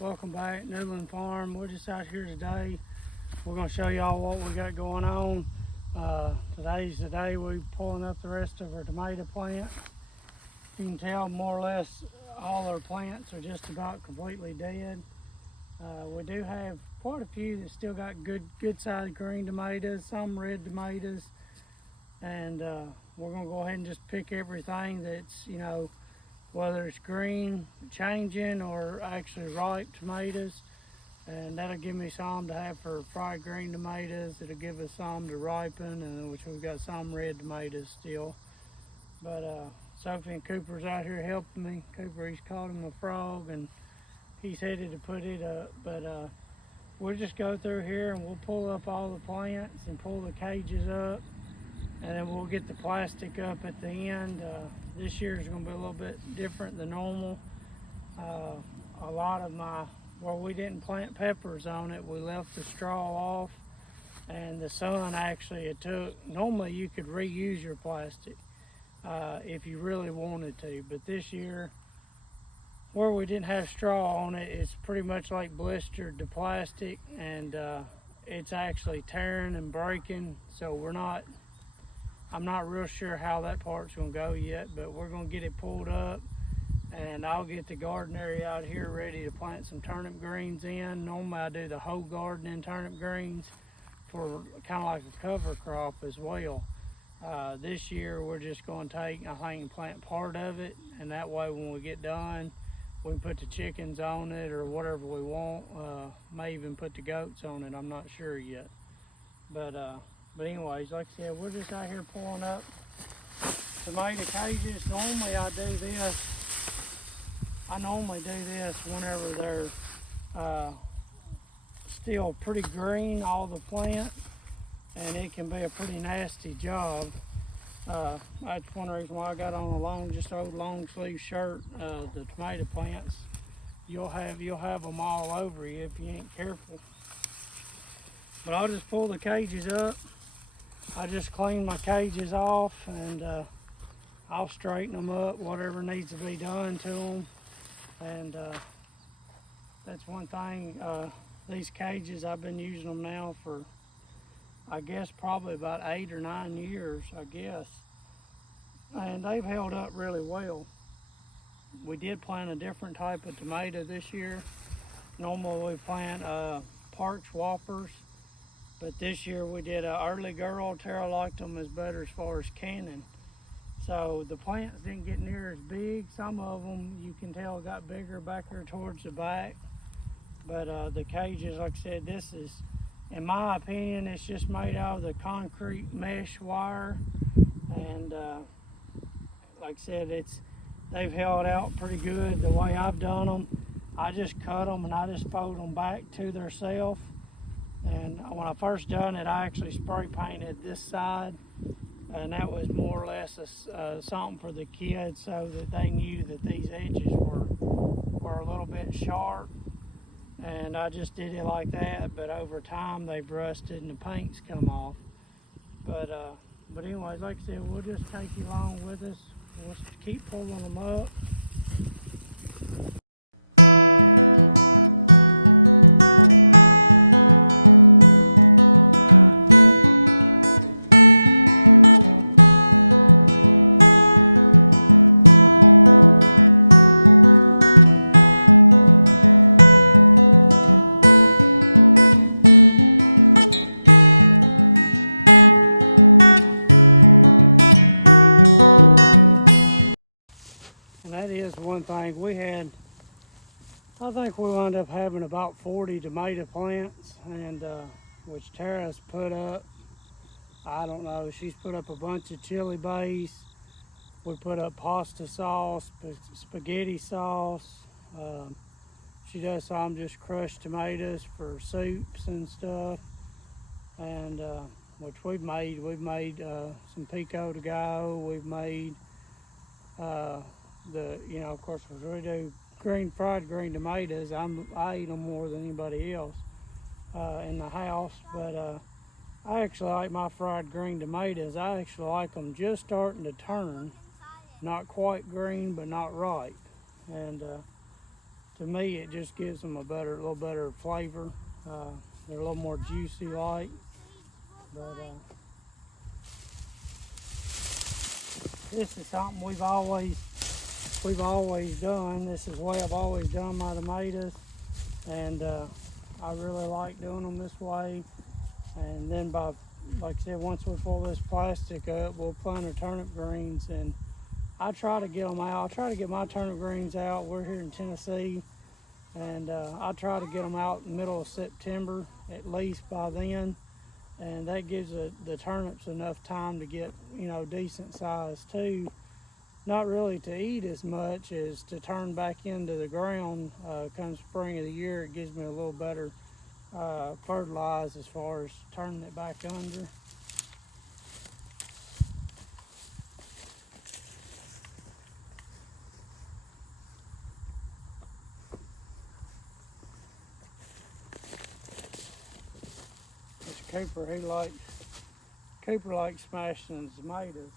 Welcome back, Newland Farm. We're just out here today. We're going to show y'all what we got going on. Today's the day we're pulling up the rest of our tomato plants. You can tell more or less all our plants are just about completely dead. We do have quite a few that still got good sized green tomatoes, some red tomatoes, and we're going to go ahead and just pick everything that's, whether it's green, changing, or actually ripe tomatoes. And that'll give me some to have for fried green tomatoes. It'll give us some to ripen, and which we've got some red tomatoes still. But Sophie and Cooper's out here helping me. Cooper, he's caught him a frog, and he's headed to put it up. But we'll just go through here and we'll pull up all the plants and pull the cages up, and then we'll get the plastic up at the end. This year is going to be a little bit different than normal. A lot of where we didn't plant peppers on it, we left the straw off, and the sun actually, normally you could reuse your plastic if you really wanted to, but this year, where we didn't have straw on it, it's pretty much like blistered to plastic, and it's actually tearing and breaking, so I'm not real sure how that part's going to go yet, but we're going to get it pulled up, and I'll get the garden area out here ready to plant some turnip greens in. Normally I do the whole garden in turnip greens for kind of like a cover crop as well. This year we're just going to take, I think, and plant part of it, and that way when we get done, we can put the chickens on it or whatever we want. May even put the goats on it, I'm not sure yet. But anyways, like I said, we're just out here pulling up tomato cages. Normally I do this whenever they're still pretty green, all the plants, and it can be a pretty nasty job. That's one reason why I got on old long sleeve shirt. The tomato plants, you'll have them all over you if you ain't careful. But I'll just pull the cages up. I just clean my cages off, and I'll straighten them up, whatever needs to be done to them. And that's one thing, these cages, I've been using them now for, I guess, probably about 8 or 9 years, I guess. And they've held up really well. We did plant a different type of tomato this year. Normally we plant Parch Whoppers, but this year we did an early girl. Tara liked them as better as far as canning. So the plants didn't get near as big. Some of them, you can tell, got bigger back there towards the back. But the cages, like I said, this is, in my opinion, it's just made out of the concrete mesh wire. And like I said, they've held out pretty good the way I've done them. I just cut them and I just fold them back to their self. And when I first done it, I actually spray painted this side, and that was more or less something for the kids so that they knew that these edges were a little bit sharp. And I just did it like that, but over time they've rusted and the paint's come off. But anyways, like I said, we'll just take you along with us. We'll keep pulling them up. And that is one thing we had. I think we wound up having about 40 tomato plants, and which Tara's put up, I don't know, she's put up a bunch of chili base. We put up pasta sauce, spaghetti sauce. She does some just crushed tomatoes for soups and stuff, and which we've made some pico de gallo. We've made of course, we do fried green tomatoes. I eat them more than anybody else in the house, but I actually like my fried green tomatoes. I actually like them just starting to turn, not quite green, but not ripe. And to me, it just gives them a little better flavor. They're a little more juicy like. But this is something we've always done. This is the way I've always done my tomatoes, and I really like doing them this way. And then like I said, once we pull this plastic up, we'll plant our turnip greens, and I try to get them out. I try to get my turnip greens out. We're here in Tennessee, and I try to get them out in the middle of September, at least by then. And that gives the turnips enough time to get, decent size too. Not really to eat as much as to turn back into the ground. Come spring of the year, it gives me a little better fertilize as far as turning it back under. Cooper likes smashing tomatoes.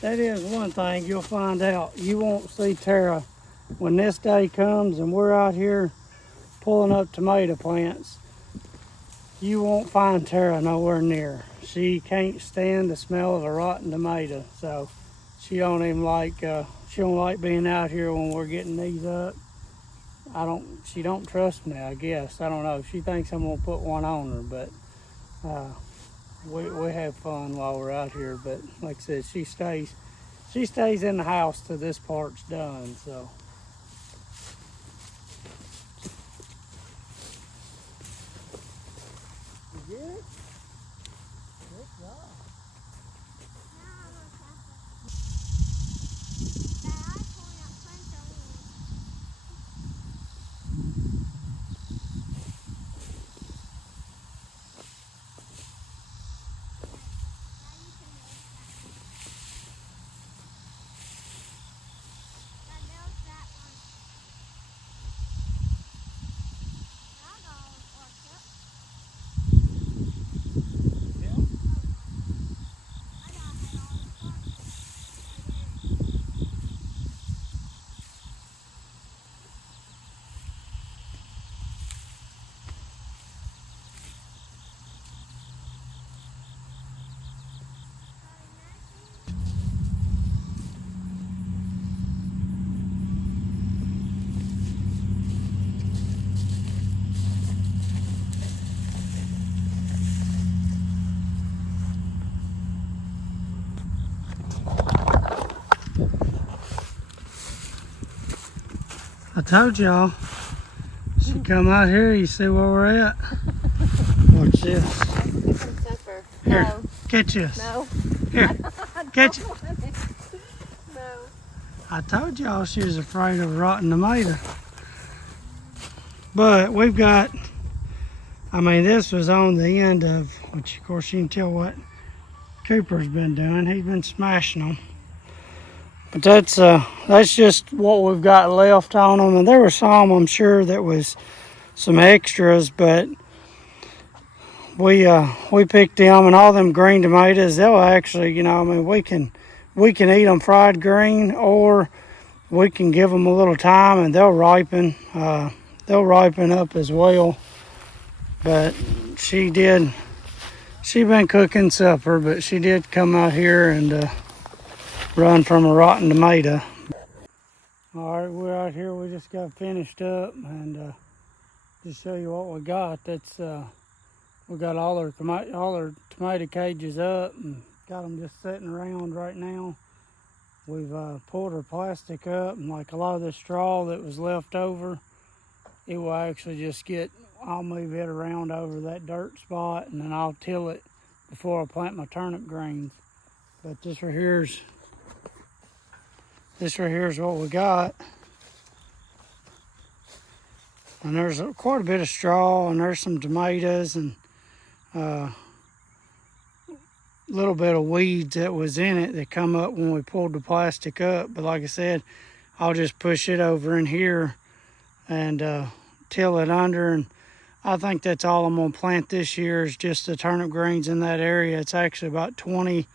That is one thing you'll find out. You won't see Tara when this day comes and we're out here pulling up tomato plants. You won't find Tara nowhere near. She can't stand the smell of a rotten tomato, so she don't like being out here when we're getting these up. She don't trust me, I guess. I don't know. She thinks I'm gonna put one on her, but we have fun while we're out here. But like I said, she stays in the house till this part's done. So. You get it? Good job. I told y'all, she come out here, you see where we're at? Watch this. Here, no. Catch this. No. Here, catch it. No. I told y'all she was afraid of rotten tomato. But we've got, this was on the end of, which of course you can tell what Cooper's been doing. He's been smashing them. But that's just what we've got left on them. And there were some, I'm sure, that was some extras, but we picked them, and all them green tomatoes, they'll actually, I mean, we can eat them fried green, or we can give them a little time and they'll ripen. They'll ripen up as well. But she been cooking supper, but she did come out here and run from a rotten tomato. All right, we're out here. We just got finished up, and just show you what we got. That's we got all our tomato cages up and got them just sitting around right now. We've pulled our plastic up, and like a lot of the straw that was left over, it will actually just I'll move it around over that dirt spot, and then I'll till it before I plant my turnip greens. But this right here's what we got. And there's quite a bit of straw, and there's some tomatoes, and a little bit of weeds that was in it that come up when we pulled the plastic up. But like I said, I'll just push it over in here and till it under, and I think that's all I'm going to plant this year is just the turnip greens in that area. It's actually about 20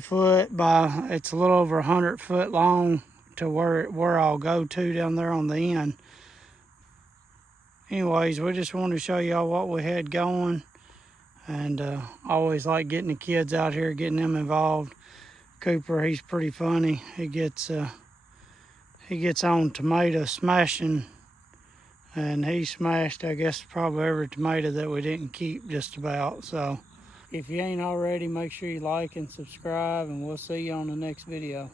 foot by, it's a little over 100 foot long to where I'll go to down there on the end. Anyways, we just wanted to show y'all what we had going, and I always like getting the kids out here, getting them involved. Cooper, he's pretty funny. He gets on tomato smashing, and he smashed, I guess, probably every tomato that we didn't keep, just about. So if you ain't already, make sure you like and subscribe, and we'll see you on the next video.